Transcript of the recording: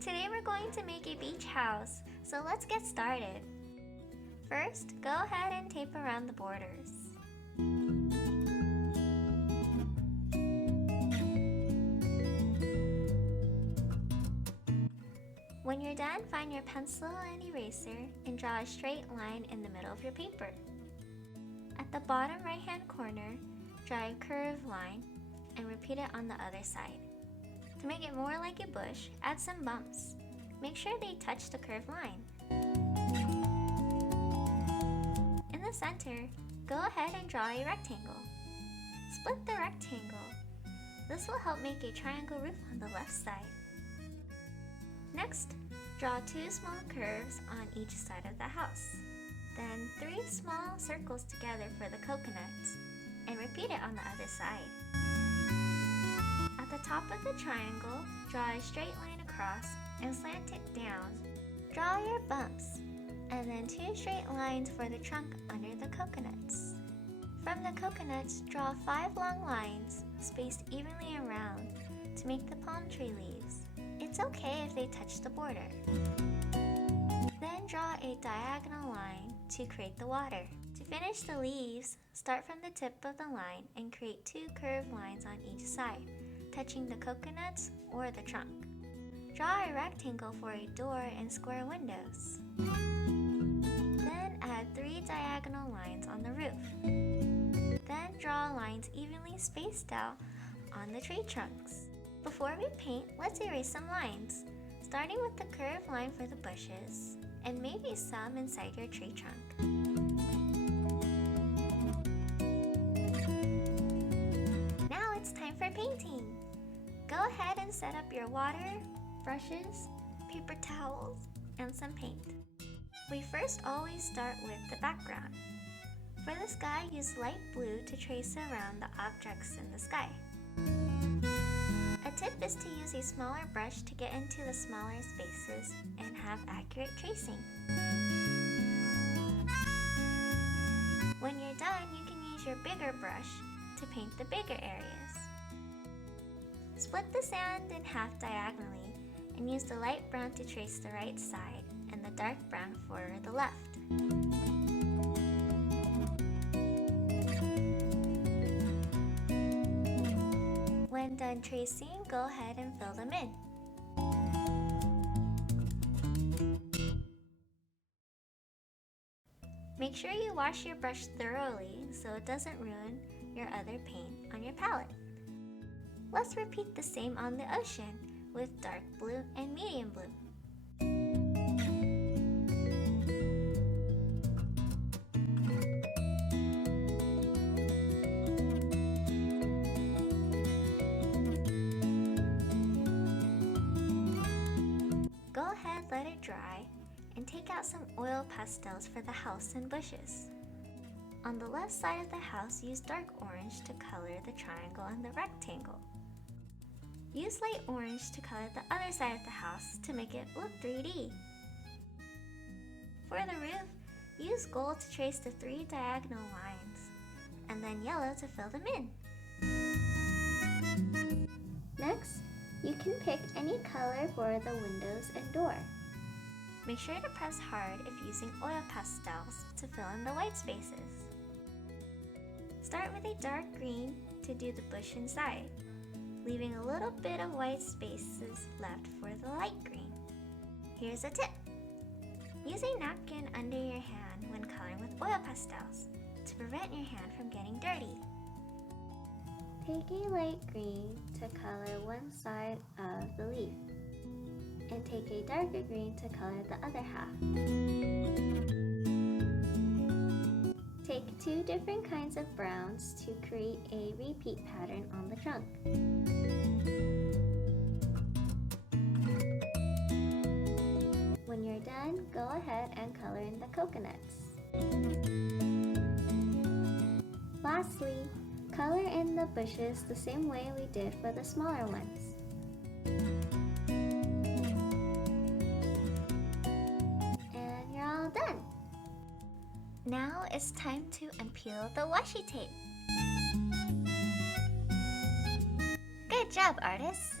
Today we're going to make a beach house, so let's get started. First, go ahead and tape around the borders. When you're done, find your pencil and eraser and draw a straight line in the middle of your paper. At the bottom right-hand corner, draw a curved line and repeat it on the other side. To make it more like a bush, add some bumps. Make sure they touch the curved line. In the center, go ahead and draw a rectangle. Split the rectangle. This will help make a triangle roof on the left side. Next, draw 2 small curves on each side of the house. Then 3 small circles together for the coconuts, and repeat it on the other side. At the top of the triangle, draw a straight line across and slant it down. Draw your bumps, and then 2 straight lines for the trunk under the coconuts. From the coconuts, draw 5 long lines spaced evenly around to make the palm tree leaves. It's okay if they touch the border. Then draw a diagonal line to create the water. To finish the leaves, start from the tip of the line and create 2 curved lines on each side, touching the coconuts or the trunk. Draw a rectangle for a door and square windows. Then add 3 diagonal lines on the roof. Then draw lines evenly spaced out on the tree trunks. Before we paint, let's erase some lines, starting with the curved line for the bushes, and maybe some inside your tree trunk. Now it's time for painting! Go ahead and set up your water, brushes, paper towels, and some paint. We first always start with the background. For the sky, use light blue to trace around the objects in the sky. A tip is to use a smaller brush to get into the smaller spaces and have accurate tracing. When you're done, you can use your bigger brush to paint the bigger areas. Split the sand in half diagonally and use the light brown to trace the right side and the dark brown for the left. When done tracing, go ahead and fill them in. Make sure you wash your brush thoroughly so it doesn't ruin your other paint on your palette. Let's repeat the same on the ocean with dark blue and medium blue. Go ahead, let it dry, and take out some oil pastels for the house and bushes. On the left side of the house, use dark orange to color the triangle and the rectangle. Use light orange to color the other side of the house to make it look 3D. For the roof, use gold to trace the 3 diagonal lines, and then yellow to fill them in. Next, you can pick any color for the windows and door. Make sure to press hard if using oil pastels to fill in the white spaces. Start with a dark green to do the bush inside, leaving a little bit of white spaces left for the light green. Here's a tip. Use a napkin under your hand when coloring with oil pastels to prevent your hand from getting dirty. Take a light green to color one side of the leaf, and take a darker green to color the other half. Take 2 different kinds of browns to create a repeat pattern on the trunk. When you're done, go ahead and color in the coconuts. Lastly, color in the bushes the same way we did for the smaller ones. And you're all done! Now it's time to unpeel the washi tape. Good job, artists!